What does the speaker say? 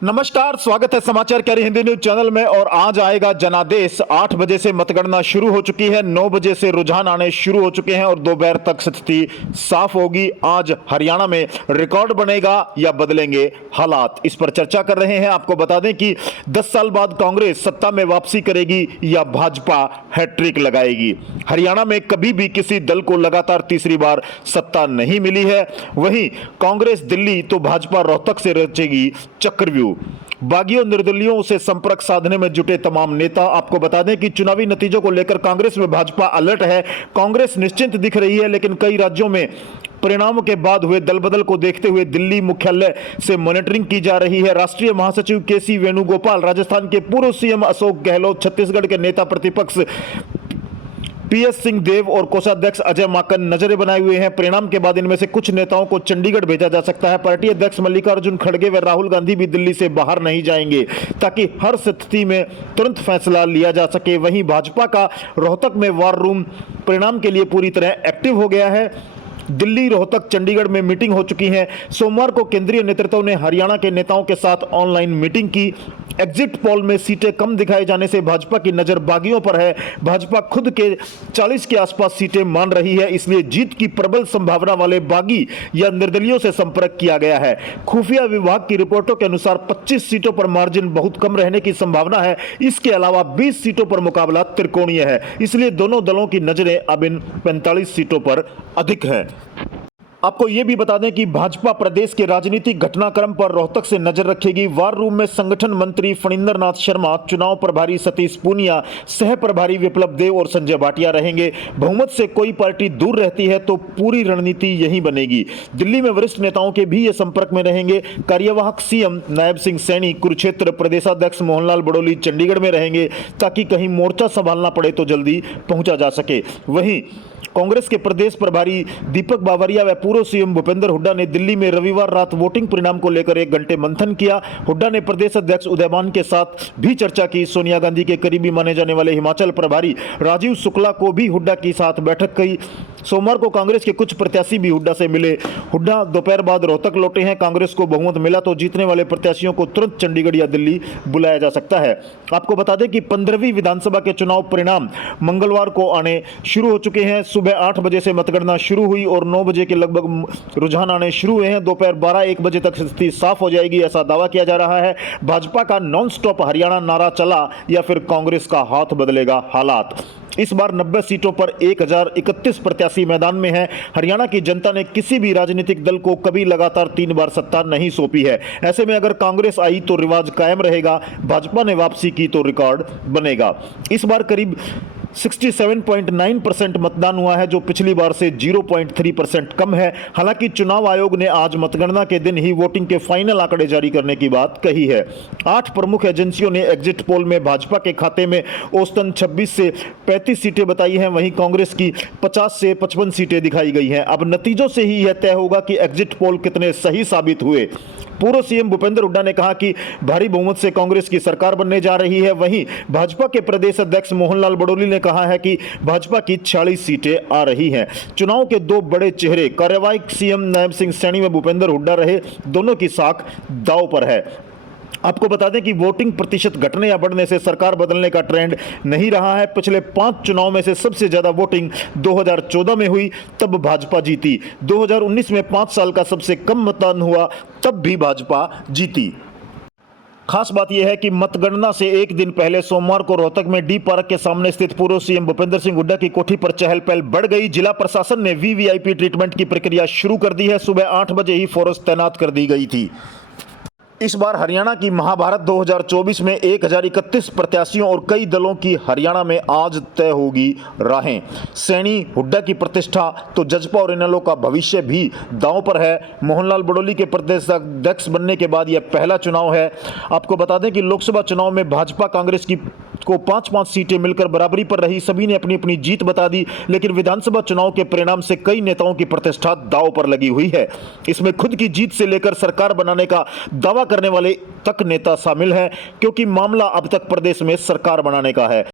नमस्कार, स्वागत है समाचार कैरी हिंदी न्यूज चैनल में। और आज आएगा जनादेश। 8 बजे से मतगणना शुरू हो चुकी है, 9 बजे से रुझान आने शुरू हो चुके हैं और दोपहर तक स्थिति साफ होगी। आज हरियाणा में रिकॉर्ड बनेगा या बदलेंगे हालात, इस पर चर्चा कर रहे हैं। आपको बता दें कि 10 साल बाद कांग्रेस सत्ता में वापसी करेगी या भाजपा हैट्रिक लगाएगी। हरियाणा में कभी भी किसी दल को लगातार तीसरी बार सत्ता नहीं मिली है। वहीं कांग्रेस दिल्ली तो भाजपा रोहतक से रचेगी चक्रव्यूह। बागियों निर्दलियों से संपर्क साधने में जुटे तमाम नेता। आपको बता दें कि चुनावी नतीजों को लेकर कांग्रेस में भाजपा अलर्ट है। कांग्रेस निश्चिंत दिख रही है, लेकिन कई राज्यों में परिणामों के बाद हुए दल बदल को देखते हुए दिल्ली मुख्यालय से मॉनिटरिंग की जा रही है। राष्ट्रीय महासचिव केसी वेणुगोपाल, राजस्थान के पूर्व सीएम अशोक गहलोत, छत्तीसगढ़ के नेता प्रतिपक्ष पीएस सिंह देव और कोषाध्यक्ष अजय माकन नजरें बनाए हुए हैं। परिणाम के बाद इनमें से कुछ नेताओं को चंडीगढ़ भेजा जा सकता है। पार्टी अध्यक्ष मल्लिकार्जुन खड़गे व राहुल गांधी भी दिल्ली से बाहर नहीं जाएंगे, ताकि हर स्थिति में तुरंत फैसला लिया जा सके। वहीं भाजपा का रोहतक में वार रूम परिणाम के लिए पूरी तरह एक्टिव हो गया है। दिल्ली, रोहतक, चंडीगढ़ में मीटिंग हो चुकी है। सोमवार को केंद्रीय नेतृत्व ने हरियाणा के नेताओं के साथ ऑनलाइन मीटिंग की। एग्जिट पोल में सीटें कम दिखाए जाने से भाजपा की नजर बागियों पर है। भाजपा खुद के 40 के आसपास सीटें मान रही है, इसलिए जीत की प्रबल संभावना वाले बागी या निर्दलियों से संपर्क किया गया है। खुफिया विभाग की रिपोर्टों के अनुसार 25 सीटों पर मार्जिन बहुत कम रहने की संभावना है। इसके अलावा 20 सीटों पर मुकाबला त्रिकोणीय है, इसलिए दोनों दलों की नजरें अब इन 45 सीटों पर अधिक है। आपको यह भी बता दें कि भाजपा प्रदेश के राजनीतिक घटनाक्रम पर रोहतक से नजर रखेगी। वार रूम में संगठन मंत्री फणिंदर नाथ शर्मा, चुनाव प्रभारी सतीश पूनिया, सह प्रभारी विप्लव देव और संजय भाटिया रहेंगे। बहुमत से कोई पार्टी दूर रहती है तो पूरी रणनीति यही बनेगी। दिल्ली में वरिष्ठ नेताओं के भी ये संपर्क में रहेंगे। कार्यवाहक सीएम नायब सिंह सैनी कुरुक्षेत्र, प्रदेशाध्यक्ष मोहनलाल बड़ोली चंडीगढ़ में रहेंगे, ताकि कहीं मोर्चा संभालना पड़े तो जल्दी पहुंचा जा सके। वहीं कांग्रेस के प्रदेश प्रभारी दीपक बावरिया व पूर्व सीएम भूपेंद्र हुड्डा ने दिल्ली में रविवार रात वोटिंग परिणाम को लेकर 1 घंटे मंथन किया। हुड्डा ने प्रदेश अध्यक्ष उदयमान के साथ भी चर्चा की। सोनिया गांधी के करीबी माने जाने वाले हिमाचल प्रभारी राजीव शुक्ला को भी हुड्डा के साथ बैठक की। सोमवार को कांग्रेस के कुछ प्रत्याशी भी हुड्डा से मिले। हुड्डा दोपहर बाद रोहतक लौटे हैं। कांग्रेस को बहुमत मिला तो जीतने वाले प्रत्याशियों को तुरंत चंडीगढ़ या दिल्ली बुलाया जा सकता है। आपको बता दें कि 15वीं विधानसभा के चुनाव परिणाम मंगलवार को आने शुरू हो चुके हैं। सुबह 8 बजे से मतगणना शुरू हुई और 9 बजे के लगभग रुझान आने शुरू हुए हैं। दोपहर 12-1 बजे तक स्थिति साफ हो जाएगी, ऐसा दावा किया जा रहा है। भाजपा का नॉन स्टॉप हरियाणा नारा चला या फिर कांग्रेस का हाथ बदलेगा हालात। इस बार 90 सीटों पर 1031 प्रत्याशी मैदान में हैं। हरियाणा की जनता ने किसी भी राजनीतिक दल को कभी लगातार 3 बार सत्ता नहीं सौंपी है। ऐसे में अगर कांग्रेस आई तो रिवाज कायम रहेगा, भाजपा ने वापसी की तो रिकॉर्ड बनेगा। इस बार करीब 67.9% मतदान हुआ है, जो पिछली बार से 0.3% कम है। हालांकि चुनाव आयोग ने आज मतगणना के दिन ही वोटिंग के फाइनल आंकड़े जारी करने की बात कही है। 8 प्रमुख एजेंसियों ने एग्जिट पोल में भाजपा के खाते में औसतन 26 से 35 सीटें बताई हैं। वहीं कांग्रेस की 50 से 55 सीटें दिखाई गई हैं। अब नतीजों से ही यह तय होगा कि एग्जिट पोल कितने सही साबित हुए। पूर्व सीएम भूपेंद्र हुड्डा ने कहा कि भारी बहुमत से कांग्रेस की सरकार बनने जा रही है। वहीं भाजपा के प्रदेश अध्यक्ष मोहनलाल बड़ोली ने कहा है कि भाजपा की 46 सीटें आ रही हैं। चुनाव के 2 बड़े चेहरे कार्यवाहक सीएम नायब सिंह सैनी व भूपेंद्र हुड्डा रहे, दोनों की साख दांव पर है। आपको बता दें कि वोटिंग प्रतिशत घटने या बढ़ने से सरकार बदलने का ट्रेंड नहीं रहा है। पिछले 5 चुनाव में से सबसे ज्यादा वोटिंग 2014 में हुई, तब भाजपा जीती। 2019 में 5 साल का सबसे कम मतदान हुआ, तब भी भाजपा जीती। खास बात यह है कि मतगणना से एक दिन पहले सोमवार को रोहतक में डी पार्क के सामने स्थित पूर्व सीएम भूपेंद्र सिंह हुड्डा की कोठी पर चहल पहल बढ़ गई। जिला प्रशासन ने वीवीआईपी ट्रीटमेंट की प्रक्रिया शुरू कर दी है। सुबह 8 बजे ही फोर्स तैनात कर दी गई थी। इस बार हरियाणा की महाभारत 2024 में 1031 प्रत्याशियों और कई दलों की हरियाणा में आज तय होगी राहें। सैनी हुड्डा की प्रतिष्ठा तो जजपा और इनेलो का भविष्य भी दांव पर है। मोहनलाल बड़ोली के प्रदेश अध्यक्ष बनने के बाद यह पहला चुनाव है। आपको बता दें कि लोकसभा चुनाव में भाजपा कांग्रेस की को 5-5 सीटें मिलकर बराबरी पर रही। सभी ने अपनी अपनी जीत बता दी, लेकिन विधानसभा चुनाव के परिणाम से कई नेताओं की प्रतिष्ठा दांव पर लगी हुई है। इसमें खुद की जीत से लेकर सरकार बनाने का दावा करने वाले तक नेता शामिल हैं, क्योंकि मामला अब तक प्रदेश में सरकार बनाने का है।